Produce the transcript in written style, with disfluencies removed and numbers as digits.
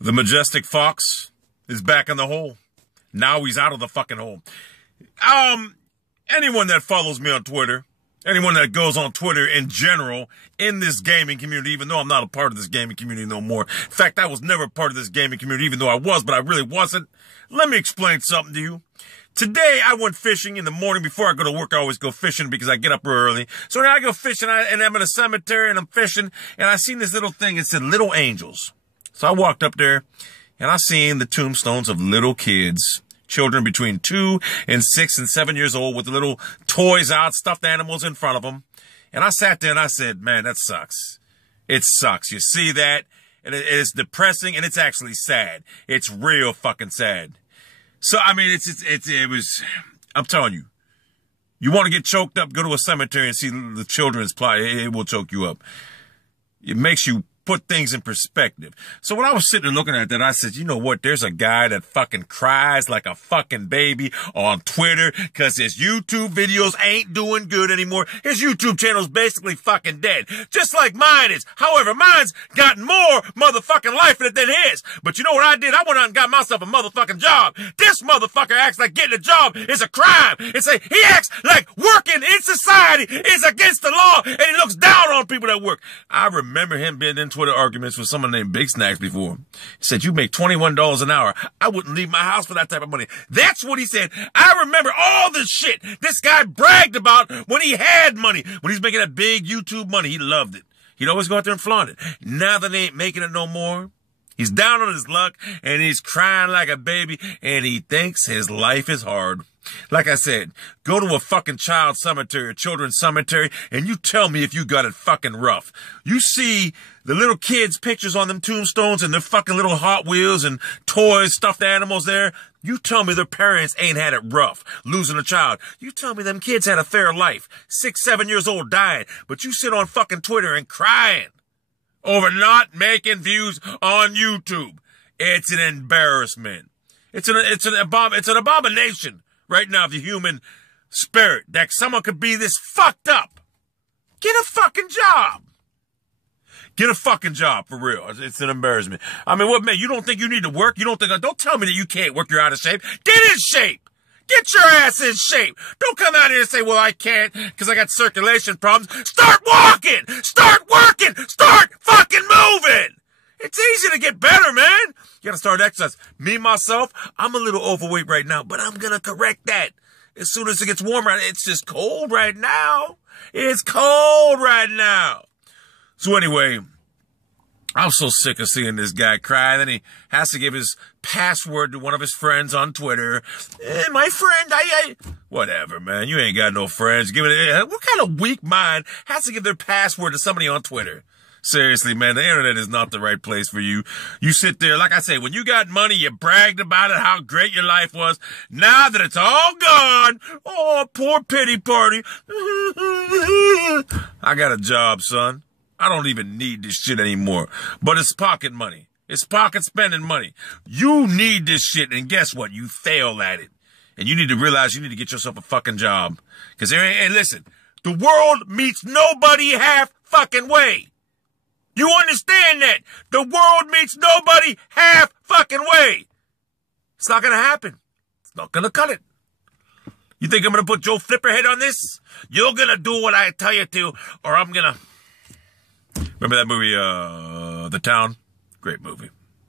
The majestic fox is back in the hole. Now he's out of the fucking hole. Anyone that follows me on Twitter, anyone that goes on Twitter in general in this gaming community, even though I'm not a part of this gaming community no more. In fact, I was never part of this gaming community, even though I was, but I really wasn't. Let me explain something to you. Today, I went fishing in the morning. Before I go to work, I always go fishing because I get up early. So now I go fishing, and I'm in a cemetery, and I'm fishing, and I seen this little thing. It said Little Angels. So I walked up there, and I seen the tombstones of little kids, children between 2 and 6 and 7 years old with the little toys out, stuffed animals in front of them. And I sat there and I said, man, that sucks. It sucks. You see that? And it's depressing, and it's actually sad. It's real fucking sad. So, I mean, it was, I'm telling you, you want to get choked up, go to a cemetery and see the children's plight. It will choke you up. It makes you put things in perspective. So when I was sitting there looking at that, I said, you know what? There's a guy that fucking cries like a fucking baby on Twitter because his YouTube videos ain't doing good anymore. His YouTube channel's basically fucking dead. Just like mine is. However, mine's got more motherfucking life in it than his. But you know what I did? I went out and got myself a motherfucking job. This motherfucker acts like getting a job is a crime. He acts like working in society is against the law, and he looks down on people that work. I remember him being in Twitter arguments with someone named Big Snacks before. He said, you make $21 an hour. I wouldn't leave my house for that type of money. That's what he said. I remember all the shit this guy bragged about when he had money, when he's making that big YouTube money. He loved it. He'd always go out there and flaunt it. Now that he ain't making it no more, he's down on his luck and he's crying like a baby and he thinks his life is hard. Like I said, go to a fucking child cemetery, a children's cemetery, and you tell me if you got it fucking rough. You see the little kids' pictures on them tombstones and their fucking little Hot Wheels and toys, stuffed animals there. You tell me their parents ain't had it rough, losing a child. You tell me them kids had a fair life, 6, 7 years old dying, but you sit on fucking Twitter and crying over not making views on YouTube. It's an embarrassment. It's an abomination. Right now, the human spirit, that someone could be this fucked up. Get a fucking job. Get a fucking job, for real. It's an embarrassment. I mean, what, man, you don't think you need to work? Don't tell me that you can't work, you're out of shape. Get in shape. Get your ass in shape. Don't come out here and say, well, I can't because I got circulation problems. Start walking. Start working. Start fucking moving. It's easy to get better, man. You gotta start exercise. Me, myself, I'm a little overweight right now, but I'm gonna correct that. As soon as it gets warmer, it's just cold right now. It's cold right now. So anyway, I'm so sick of seeing this guy cry. Then he has to give his password to one of his friends on Twitter. My friend, whatever, man. You ain't got no friends. What kind of weak mind has to give their password to somebody on Twitter? Seriously, man, the internet is not the right place for you. You sit there, like I say, when you got money, you bragged about it, how great your life was. Now that it's all gone, oh, poor pity party. I got a job, son. I don't even need this shit anymore. But it's pocket money. It's pocket spending money. You need this shit, and guess what? You fail at it. And you need to realize you need to get yourself a fucking job. Because, hey, listen, the world meets nobody half fucking way. You understand that? The world meets nobody half fucking way. It's not going to happen. It's not going to cut it. You think I'm going to put Joe Flipperhead on this? You're going to do what I tell you to, or I'm going to... Remember that movie, The Town? Great movie.